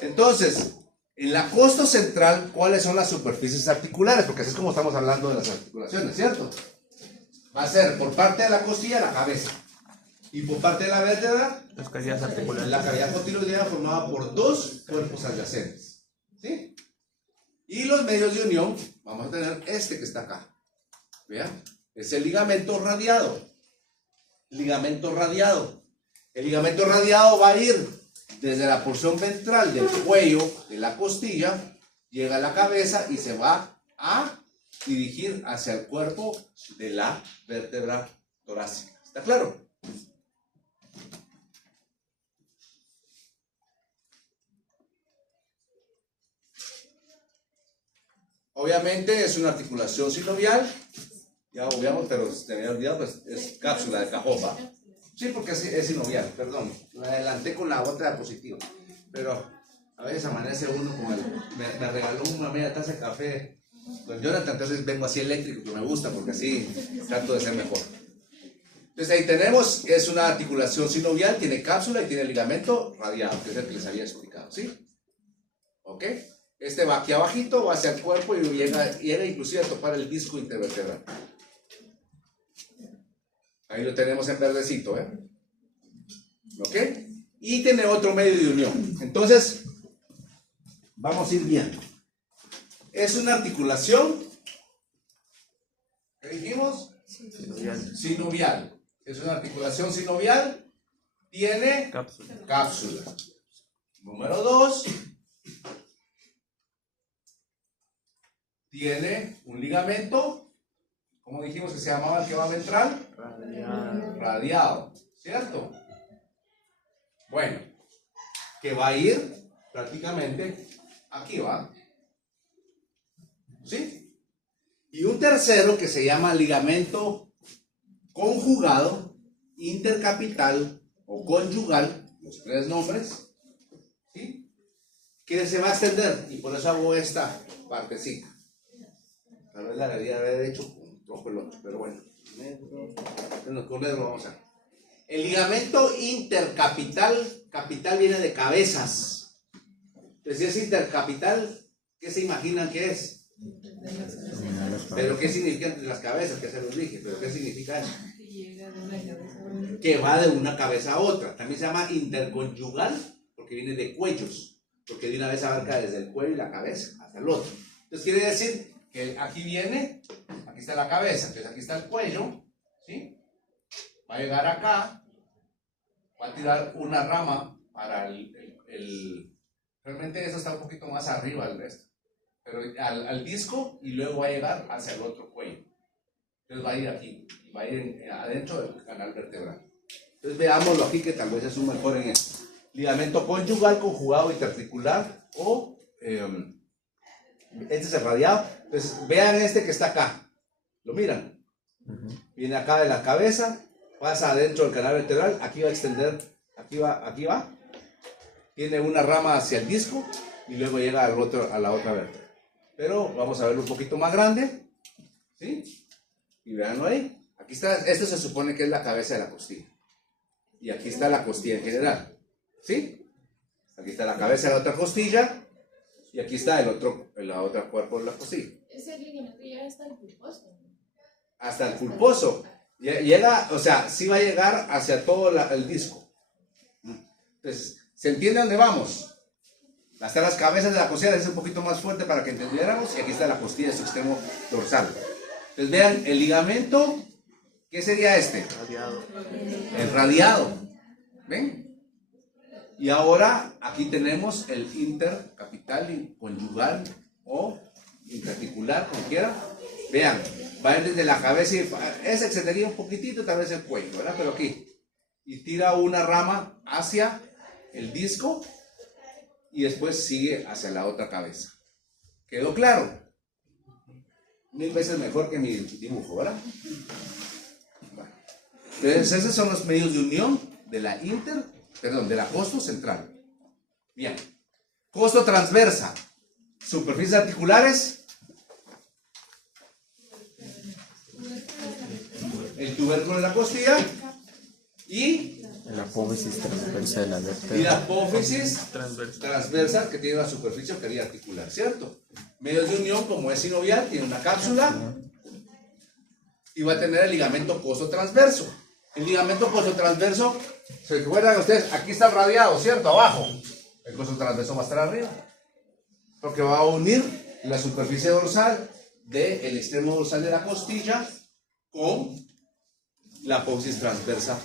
Entonces, en la costo central, ¿cuáles son las superficies articulares? Porque así es como estamos hablando de las articulaciones, ¿cierto? Va a ser por parte de la costilla la cabeza. Y por parte de la vértebra, Las cavidades articulares. la cavidad cotiloidea formada por dos cuerpos adyacentes. ¿Sí? Y los medios de unión, vamos a tener este que está acá. Vean, es el ligamento radiado. Ligamento radiado. El ligamento radiado va a ir desde la porción ventral del cuello, de la costilla, llega a la cabeza y se va a dirigir hacia el cuerpo de la vértebra torácica. ¿Está claro? Obviamente es una articulación sinovial, ya obviamos, pero se me había olvidado, pues es cápsula de cajón, ¿va? Sí, porque es sinovial, perdón, la adelanté con la otra diapositiva, pero a veces amanece uno como me regaló una media taza de café con Jonathan, entonces vengo así eléctrico, que me gusta, porque así trato de ser mejor. Entonces ahí tenemos, es una articulación sinovial, tiene cápsula y tiene ligamento radiado, que es el que les había explicado, ¿sí? ¿Ok? Este va aquí abajito, va hacia el cuerpo y llega inclusive a topar el disco intervertebral. Ahí lo tenemos en verdecito, ¿eh? ¿Ok? Y tiene otro medio de unión. Entonces, vamos a ir viendo. Es una articulación, ¿qué dijimos? Sinovial. Es una articulación sinovial, tiene cápsula. Número 2. Tiene un ligamento, ¿cómo dijimos que se llamaba el que va ventral? Radiado, ¿cierto? Bueno, que va a ir prácticamente aquí, ¿va? ¿Sí? Y un tercero que se llama ligamento conjugado, intercapital o conyugal, los tres nombres, ¿sí? Que se va a extender, y por eso hago esta partecita. Tal vez la debería haber hecho con rojo el otro, pero bueno. Con negro vamos a ver. El ligamento intercapital, capital viene de cabezas. Entonces, si es intercapital, ¿qué se imaginan que es? Pero ¿qué significa entre las cabezas? Que se los dije, pero ¿qué significa eso? Que va de una cabeza a otra. También se llama interconyugal, porque viene de cuellos, porque de una vez abarca desde el cuello y la cabeza hasta el otro. Entonces quiere decir que aquí viene, aquí está la cabeza, entonces aquí está el cuello, ¿sí? Va a llegar acá, va a tirar una rama para realmente eso está un poquito más arriba del resto, pero al disco, y luego va a llegar hacia el otro cuello. Entonces va a ir aquí, y va a ir adentro del canal vertebral. Entonces veámoslo aquí, que tal vez es un mejor en esto. Ligamento conyugal, conjugado, interarticular o este es el radiado. Entonces vean este que está acá, lo miran, viene acá de la cabeza, pasa adentro del canal vertebral, aquí va a extender, aquí va, tiene una rama hacia el disco y luego llega a la otra vértebra. Pero vamos a verlo un poquito más grande, ¿sí? Y veanlo ahí, aquí está, esto se supone que es la cabeza de la costilla, y aquí está la costilla en general, ¿sí? Aquí está la cabeza de la otra costilla, y aquí está el otro cuerpo de la costilla. Ese ligamento ya está el pulposo. Hasta el pulposo. Llega, o sea, sí va a llegar hacia todo el disco. Entonces, ¿se entiende dónde vamos? Hasta las cabezas de la costilla es un poquito más fuerte para que entendiéramos. Y aquí está la costilla de su extremo dorsal. Entonces, vean, el ligamento, ¿qué sería este? Radiado. El radiado. ¿Ven? Y ahora aquí tenemos el intercapital y conyugal o interarticular, como quiera. Vean, va a ir desde la cabeza y ese excedería un poquitito, tal vez el cuello, ¿verdad? Pero aquí. Y tira una rama hacia el disco y después sigue hacia la otra cabeza. ¿Quedó claro? 1000 veces mejor que mi dibujo, ¿verdad? Bueno. Entonces, esos son los medios de unión de la de la costo central. Bien. Costo transversa. Superficies articulares. El tubérculo de la costilla. Y la apófisis transversa de la y vértebra. la apófisis transversa, que tiene una superficie periarticular, ¿cierto? Medios de unión, como es sinovial, tiene una cápsula y va a tener el ligamento costo transverso. El ligamento costo transverso, ¿se recuerdan ustedes? Aquí está el radiado, ¿cierto? Abajo. El costo transverso va a estar arriba, porque va a unir la superficie dorsal del extremo dorsal de la costilla con la apófisis transversa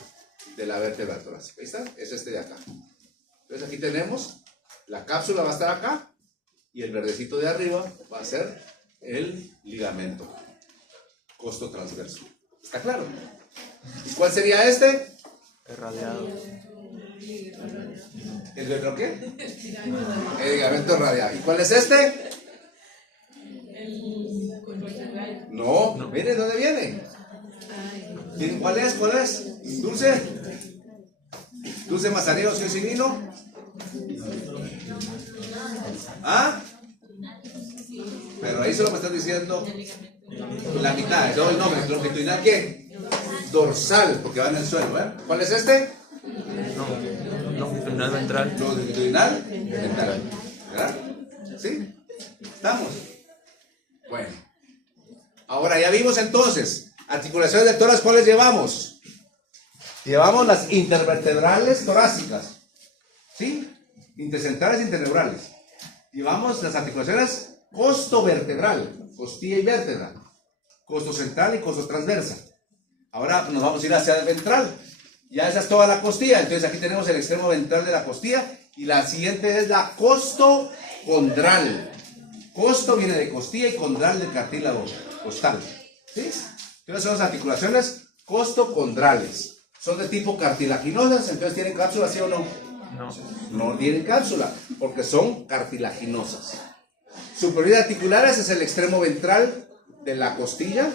de la vértebra torácica. ¿Ahí está? Es este de acá. Entonces aquí tenemos, la cápsula va a estar acá y el verdecito de arriba va a ser el ligamento costotransverso. ¿Está claro? ¿Y cuál sería este? Radiado. ¿El retro qué? El ligamento radiado. ¿Y cuál es este? No, mire, ¿dónde viene? ¿Cuál es? ¿Cuál es? ¿Dulce? ¿Dulce Mazariego, soy Civino? ¿Ah? Pero ahí solo me estás diciendo la mitad, no el nombre, longitudinal ¿qué? Dorsal, porque va en el suelo, ¿eh? ¿Cuál es este? No, longitudinal ventral. Longitudinal ventral. ¿Verdad? ¿Sí? ¿Estamos? Bueno. Ahora ya vimos entonces, articulaciones del tórax, ¿cuáles llevamos? Llevamos las intervertebrales torácicas, ¿sí? Intercentrales e interneurales. Llevamos las articulaciones costovertebral, costilla y vértebra, costocentral y costotransversa. Ahora nos vamos a ir hacia el ventral. Ya esa es toda la costilla, entonces aquí tenemos el extremo ventral de la costilla y la siguiente es la costocondral. Costo viene de costilla y condral del cartílago costal. ¿Sí? Entonces son las articulaciones costocondrales. Son de tipo cartilaginosas, entonces tienen cápsula, ¿sí o no? No. No tienen cápsula, porque son cartilaginosas. Superioridad articulares es el extremo ventral de la costilla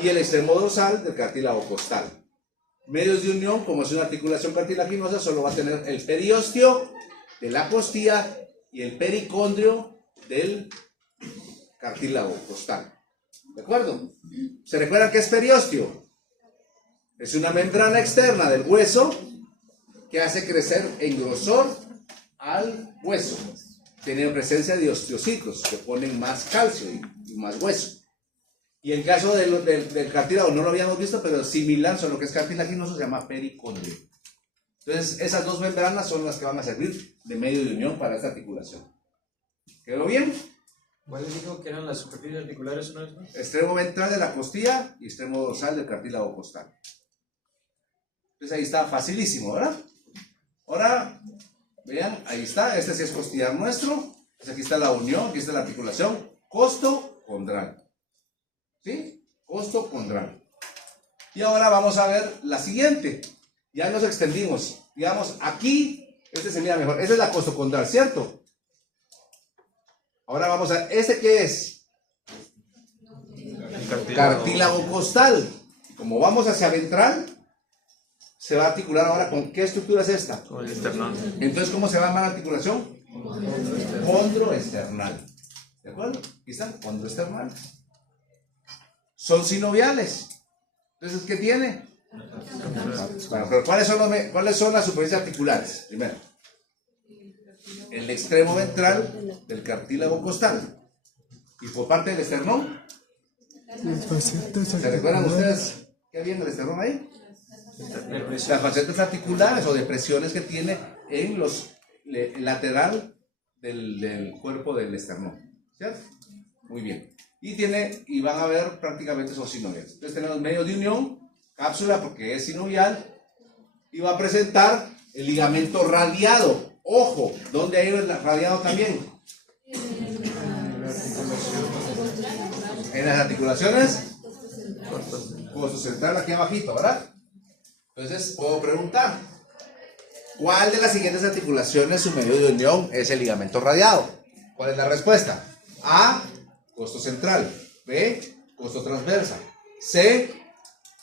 y el extremo dorsal del cartílago costal. Medios de unión, como es una articulación cartilaginosa, solo va a tener el periósteo de la costilla y el pericondrio del cartílago costal. ¿De acuerdo? ¿Se recuerdan qué es periósteo? Es una membrana externa del hueso que hace crecer en grosor al hueso. Tiene presencia de osteocitos que ponen más calcio y más hueso. Y en caso del cartílago, no lo habíamos visto, pero similar, solo que es cartilaginoso, se llama pericondrio. Entonces, esas dos membranas son las que van a servir de medio de unión para esta articulación. ¿Quedó bien? ¿Cuáles dijo que eran las superficies articulares una vez más? Extremo ventral de la costilla y extremo dorsal del cartílago costal. Entonces ahí está, facilísimo, ¿verdad? Ahora, vean, ahí está, este sí es costillar nuestro. Entonces aquí está la unión, aquí está la articulación costocondral. ¿Sí? Costocondral. Y ahora vamos a ver la siguiente. Ya nos extendimos. Digamos, aquí, este se mira mejor. Esa es la costocondral, ¿cierto? Ahora vamos a, ¿este qué es? Cartílago costal. Como vamos hacia ventral, se va a articular ahora con, ¿qué estructura es esta? Con el esternón. Entonces, ¿cómo se va a llamar la articulación? Condroesternal. ¿De acuerdo? Aquí están, condroesternales. Son sinoviales. Entonces, ¿qué tiene? Bueno, pero ¿cuáles son las superficies articulares? Primero, el extremo ventral del cartílago costal. Y por parte del esternón, ¿se recuerdan ustedes qué había en el esternón ahí? Las facetas articulares o depresiones que tiene en los lateral del cuerpo del esternón, ¿cierto? Muy bien. Y van a ver prácticamente son sinoviales. Entonces tenemos medios de unión, cápsula porque es sinovial, y va a presentar el ligamento radiado. Ojo, ¿dónde hay el radiado también? En las articulaciones costocentral aquí abajito, ¿verdad? Entonces puedo preguntar, ¿cuál de las siguientes articulaciones su medio de unión es el ligamento radiado? ¿Cuál es la respuesta? A, costocentral. B, costotransversa. C,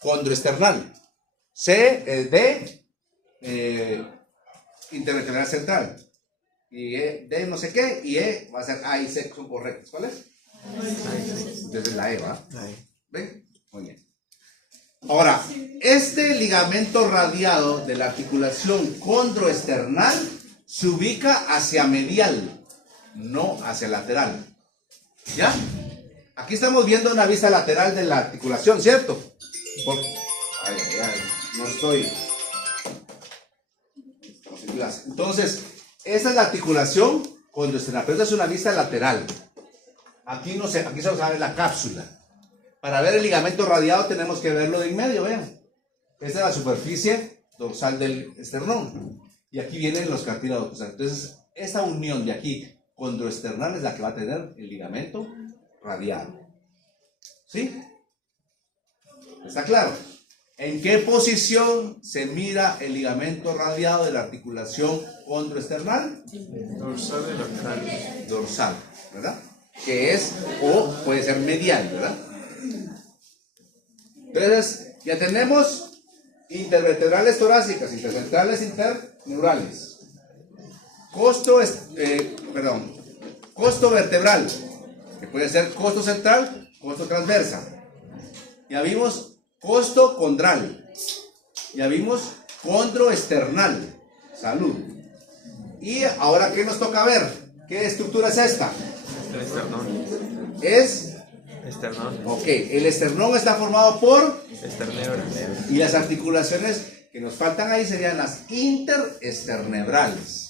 condroesternal. C, D, intervertebral central. Y D no sé qué, y E va a ser A y C son correctos. ¿Cuál es? Desde la E, ¿va? ¿Ven? Muy bien. Ahora, este ligamento radiado de la articulación condroesternal se ubica hacia medial, no hacia lateral. ¿Ya? Aquí estamos viendo una vista lateral de la articulación, ¿cierto? No estoy. Estamos en clase. Entonces, esta es la articulación condroesternal, pero esta es una vista lateral. Aquí no sé, aquí solo sabe la cápsula. Para ver el ligamento radiado tenemos que verlo de en medio, vean. Esta es la superficie dorsal del esternón. Y aquí vienen los cartílagos. Entonces, esta unión de aquí condroesternal es la que va a tener el ligamento radiado. ¿Sí? ¿Está claro? ¿En qué posición se mira el ligamento radiado de la articulación condroesternal? Dorsal y lateral. Dorsal, ¿verdad? Que es, o puede ser medial, ¿verdad? Entonces, ya tenemos intervertebrales torácicas, intercentrales, interneurales. Costo vertebral, que puede ser costo central, costo transversa. Ya vimos costo condral. Ya vimos condroesternal. Salud. Y ahora, ¿qué nos toca ver? ¿Qué estructura es esta? El esternón. Es... Esternón. Ok, el esternón está formado por... Esternebra. Y las articulaciones que nos faltan ahí serían las interesteernebrales.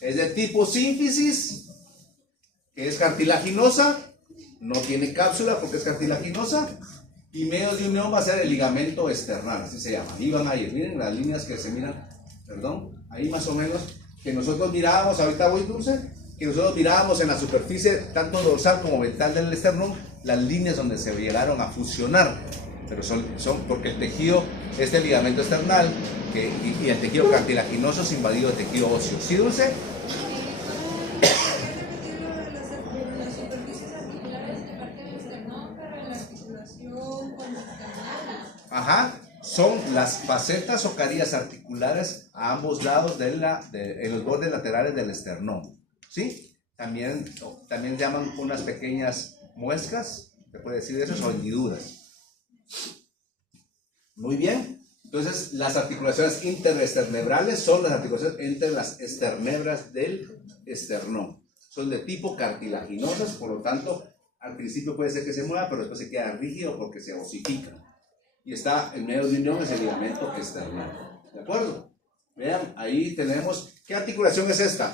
Es de tipo sínfisis, que es cartilaginosa, no tiene cápsula porque es cartilaginosa, y medio de unión va a ser el ligamento esternal, así se llama. Ahí van a ir, miren las líneas que se miran, perdón, ahí más o menos, que nosotros mirábamos, ahorita voy Dulce, que nosotros mirábamos en la superficie, tanto dorsal como ventral del esternón, las líneas donde se llegaron a fusionar, pero son porque el tejido, este ligamento esternal y el tejido cartilaginoso es invadido de tejido óseo. ¿Sí, Dulce? Las superficies articulares de parte del esternón para la articulación condroesternal. Ajá, son las facetas o carillas articulares a ambos lados en los bordes laterales del esternón. ¿Sí? También llaman unas pequeñas muescas, se puede decir eso, o hendiduras. Muy bien. Entonces, las articulaciones interesteernebrales son las articulaciones entre las esternebras del esternón. Son de tipo cartilaginosas, por lo tanto, al principio puede ser que se mueva, pero después se queda rígido porque se osifica. Y está en medio de unión es el ligamento esternal. ¿De acuerdo? Vean, ahí tenemos, ¿qué articulación es esta?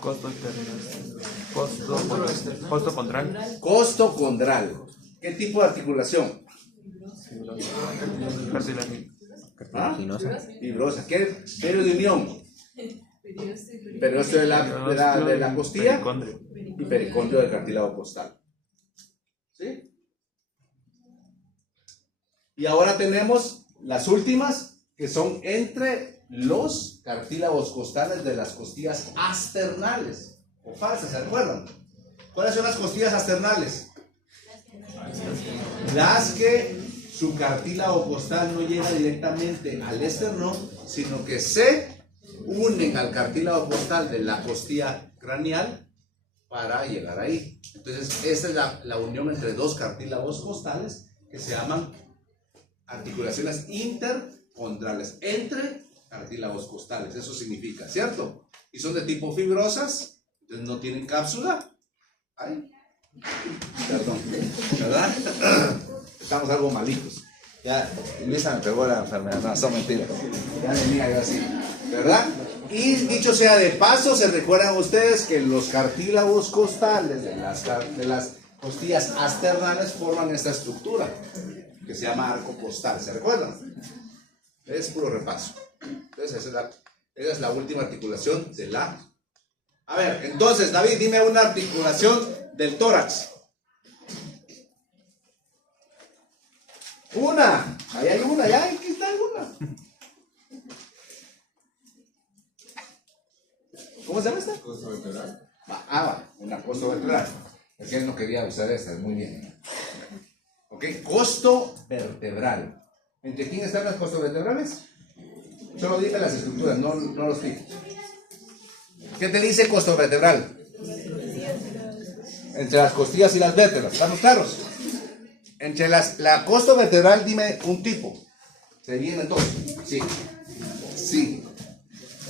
Costo contral. Costo condral. ¿Qué tipo de articulación? Cartilaginosa. Fibrosa. ¿Qué? Medio de unión. Periósteo de la costilla Pericondrio. y pericondrio del cartílago costal. ¿Sí? Y ahora tenemos las últimas que son entre los cartílagos costales de las costillas asternales o falsas, ¿se acuerdan? ¿Cuáles son las costillas asternales? Las que su cartílago costal no llega directamente al esternón, sino que se unen al cartílago costal de la costilla craneal para llegar ahí. Entonces, esta es la unión entre dos cartílagos costales que se llaman articulaciones intercondrales, entre cartílagos costales, eso significa, ¿cierto? Y son de tipo fibrosas, entonces no tienen cápsula. Ay, perdón, ¿verdad? Estamos algo malitos. Ya, Luisa me pegó la enfermedad, no, son mentiras. Ya venía yo así, ¿verdad? Y dicho sea de paso, se recuerdan ustedes que los cartílagos costales de las costillas asternales forman esta estructura que se llama arco costal, ¿se recuerdan? Es puro repaso. Entonces esa es la última articulación de la... A ver, entonces David, dime una articulación del tórax. Una, ahí hay una, ya aquí está una. ¿Cómo se llama esta? Costo vertebral. Una costo vertebral. Es que él no quería usar esta, muy bien. Ok, costo vertebral. ¿Entre quién están las costos vertebrales? Solo dime las estructuras, no los tipos. ¿Qué te dice costo vertebral? Entre las costillas y las vértebras, ¿estamos claros? Entre la costo vertebral, dime un tipo. ¿Se vienen todos? Sí. Sí.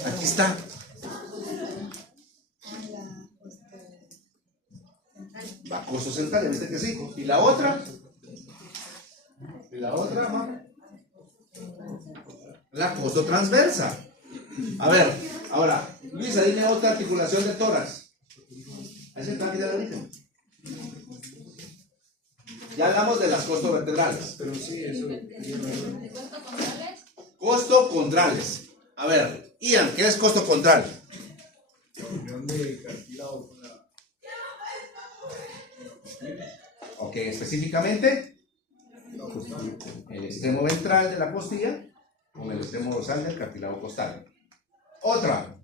Aquí está. La costo central, ¿ya viste que sí? ¿Y la otra? ¿Y la otra, mamá? La costo transversa. A ver, ahora, Luisa, dime otra articulación de tórax. Ese está aquí de la lista. Ya hablamos de las costovertebrales. Pero sí, eso. Costocondrales. A ver, Ian, ¿qué es costocondral? Unión de cartílago con la. Ok, específicamente el extremo ventral de la costilla con el extremo dorsal del cartílago costal. Otra.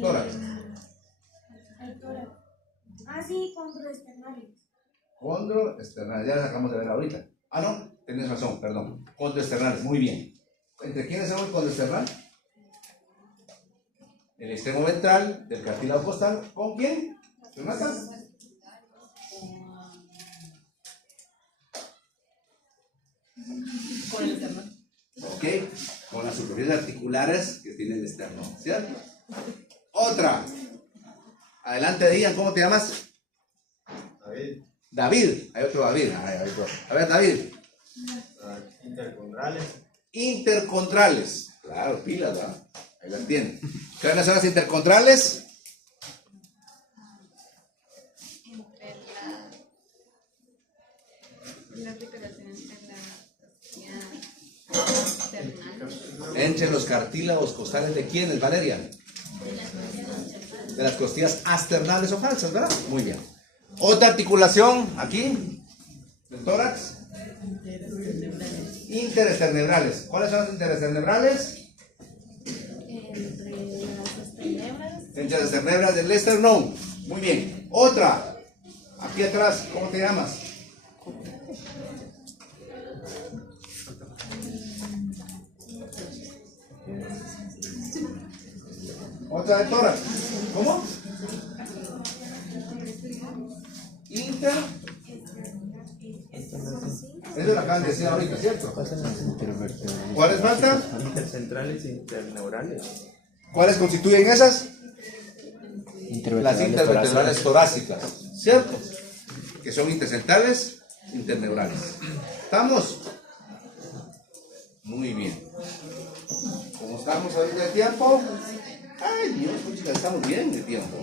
Tórax. El tórax. Ah, sí, condroesternales. Condroesternales, ya las acabamos de ver ahorita. Ah, no, tenés razón, perdón. Condroesternales, muy bien. ¿Entre quiénes son el condroesternal? El extremo ventral del cartílago costal. ¿Con quién? ¿Renata? Con el esternón. Ok, con las superficies articulares que tiene el externo, ¿cierto? Otra. Adelante, Ian, ¿cómo te llamas? David. David, hay otro David. A ver, David. Intercondrales. Intercontrales. Claro, pilas, ¿verdad? Ahí las tienen. ¿Qué van a ser las intercontrales? La articulación entre la costilla externa. Entre los cartílagos costales de quiénes, Valeria? De las costillas asternales o falsas, ¿verdad? Muy bien. Otra articulación aquí, del tórax. Interesternebrales. ¿Cuáles son las interesternebrales? Entre las esternebras del esternón. Muy bien. Otra. Aquí atrás, ¿cómo te llamas? Otra de tórax. ¿Cómo? Inter. Eso lo acaban de decir ahorita, ¿cierto? ¿Cuáles faltan? Intercentrales e interneurales. ¿Cuáles constituyen esas? Las Intervertebrales intervertebrales torácicas, ¿cierto? Que son intercentrales, interneurales. ¿Estamos? Muy bien. ¿Cómo estamos ahorita de tiempo? Ay, Dios, pues, chicas, estamos bien de tiempo.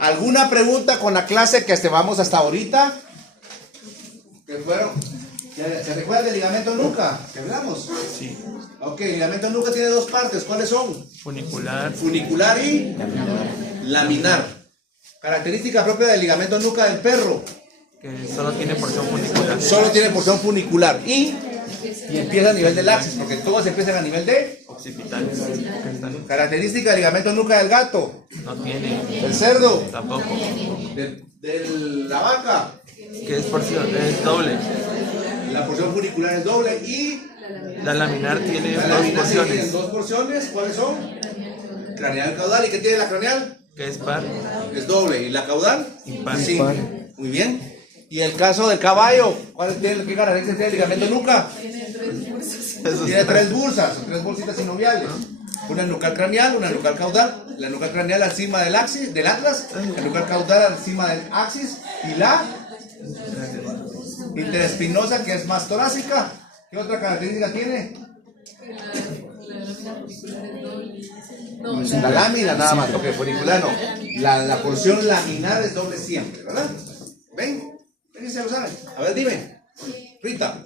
¿Alguna pregunta con la clase que vamos hasta ahorita? ¿Qué fueron? ¿Se recuerda del ligamento nuca que hablamos? Sí. Ok, el ligamento nuca tiene dos partes. ¿Cuáles son? Funicular. Funicular y laminar. Característica propia del ligamento nuca del perro. Que solo tiene porción funicular. Solo tiene porción funicular y empieza a nivel del axis, porque todos empiezan a nivel de Occipital. característica del ligamento nuca del gato, No tiene. del cerdo, Tampoco. de la vaca. Que es porción, es doble. La porción funicular es doble y La laminar tiene la dos laminar tiene porciones. dos porciones. ¿Cuáles son? Craneal y caudal. ¿Y qué tiene la craneal? Que es par. Es doble. ¿Y la caudal? Impar. Sí. Muy bien. ¿Y el caso del caballo? ¿Qué características tiene el ligamento nuca? Tiene tres bursas, tres bolsitas sinoviales. Una nucal craneal, una nucal caudal. La nucal craneal encima del axis, del atlas. La nucal caudal encima del axis. Y la interespinosa, que es más torácica. ¿Qué otra característica tiene? La lámina nada más, ok, funicular no. La porción laminar es doble siempre, ¿verdad? ¿Ven? ¿Ven si se lo saben? A ver, dime. Rita.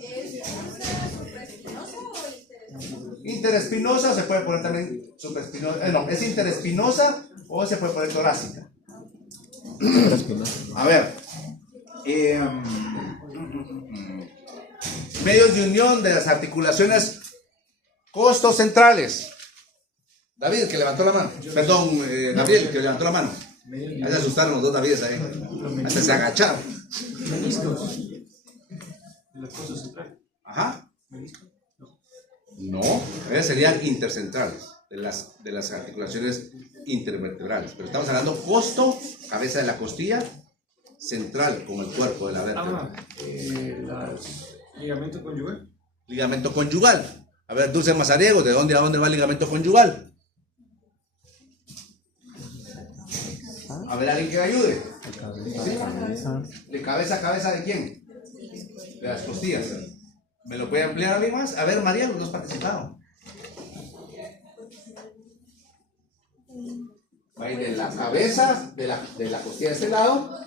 Interespinosa, se puede poner también superespinosa. No, es interespinosa o se puede poner torácica. A ver. Medios de unión de las articulaciones costocentrales. David, que levantó la mano. Perdón, Gabriel, que levantó la mano. Ahí se asustaron los dos Davides ahí. Hasta se agacharon. Meniscos. Las cosas centrales. Ajá. No, serían intercentrales, de las articulaciones intervertebrales. Pero estamos hablando costo, cabeza de la costilla, central con el cuerpo de la vértebra. Ligamento conyugal. Ligamento conyugal. A ver, Dulce Mazariego, ¿de dónde a dónde va el ligamento conyugal? A ver, alguien que me ayude. ¿De cabeza a cabeza de quién? De las costillas. ¿Me lo puede ampliar a mí más? A ver, María, los dos participaron. Va a ir de la cabeza, de la costilla de este lado,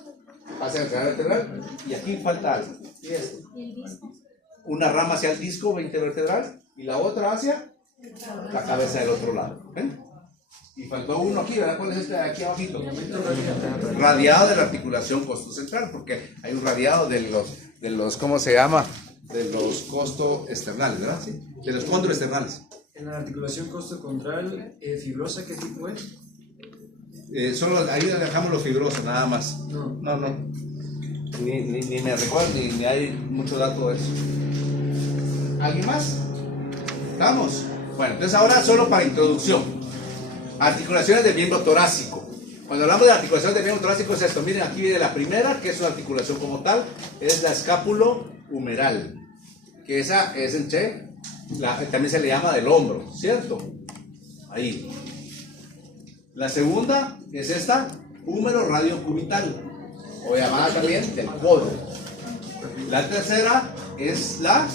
pasa al canal vertebral, y aquí falta algo. Y esto. Una rama hacia el disco intervertebral y la otra hacia la cabeza del otro lado. ¿Ven? Y faltó uno aquí, ¿verdad? ¿Cuál es este de aquí abajito? Radiado de la articulación costo-central, porque hay un radiado de los ¿cómo se llama? De los costo-externales, ¿verdad? Sí. De los condroexternales. En la articulación costo-condral, fibrosa, ¿qué tipo es? Solo ahí dejamos los fibrosos, nada más. No. Ni me recuerdo, ni hay mucho dato de eso. ¿Alguien más? ¿Estamos? Bueno, entonces ahora solo para introducción. Articulaciones del miembro torácico. Cuando hablamos de articulaciones del miembro torácico es esto. Miren, aquí viene la primera, que es una articulación como tal, es la escápulo-humeral. Que esa es en che, también se le llama del hombro, ¿cierto? Ahí. La segunda es esta, húmero radiocubital, o llamada también del codo. La tercera es la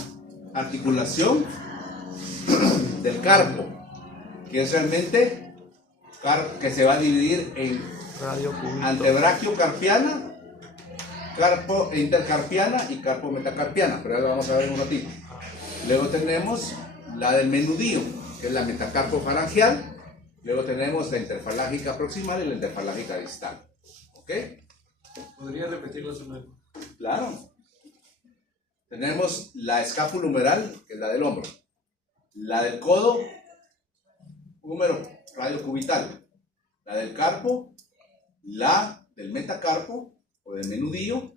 articulación del carpo, que es realmente que se va a dividir en antebrachiocarpiana, carpo intercarpiana y carpo metacarpiana, pero ya lo vamos a ver en un ratito. Luego tenemos la del menudillo, que es la metacarpofalangeal. Luego tenemos la interfalágica proximal y la interfalágica distal. ¿Ok? ¿Podría repetirlo una vez? Claro. Tenemos la escápula humeral, que es la del hombro. La del codo, húmero radiocubital. La del carpo, la del metacarpo o del menudillo,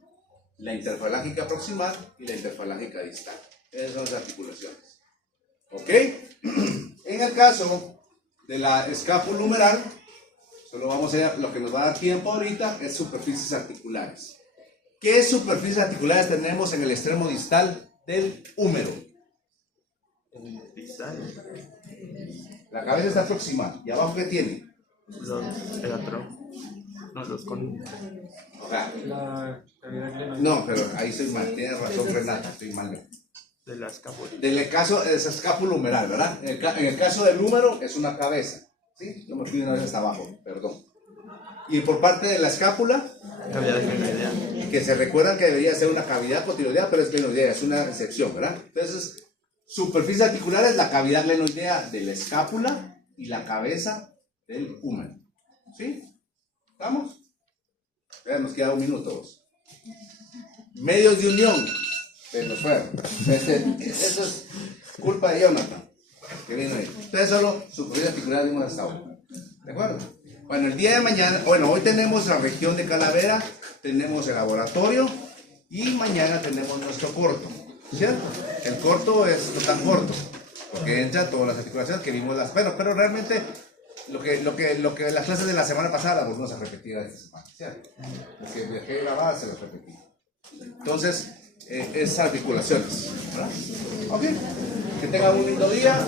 la interfalágica proximal y la interfalágica distal. Esas son las articulaciones. ¿Ok? En el caso de la escápula humeral, solo vamos a ver, lo que nos va a dar tiempo ahorita es superficies articulares. ¿Qué superficies articulares tenemos en el extremo distal del húmero? La cabeza está proximal. ¿Y abajo qué tiene? Los con... La cavidad glenoidea. No, pero ahí soy mal. Tiene razón Renata, estoy mal. de la escápula. Del caso es escápula humeral, ¿verdad? En el caso del húmero es una cabeza, ¿sí? Yo me fui una vez hasta abajo, perdón. Y por parte de la escápula, Cavidad glenoidea. que se recuerdan que debería ser una cavidad cotiloidea, pero es glenoidea, es una excepción, ¿verdad? Entonces, superficie articular es la cavidad glenoidea de la escápula y la cabeza del húmero, ¿sí? ¿Estamos? Ya nos queda un minuto. Medios de unión. Se nos fueron. Eso es culpa de Jonathan, que vino ahí. Entonces solo superficie articular dimos hasta ahora. ¿De acuerdo? Bueno, el día de mañana, bueno, hoy tenemos la región de Calavera, tenemos el laboratorio y mañana tenemos nuestro corto, ¿cierto? El corto es no tan corto, porque entra todas las articulaciones que vimos pero realmente lo que las clases de la semana pasada las volvimos a repetir esta semana, ¿cierto? Lo que dejé grabado se las repetí. Entonces, esas articulaciones, ¿verdad? Ok, que tengan un lindo día.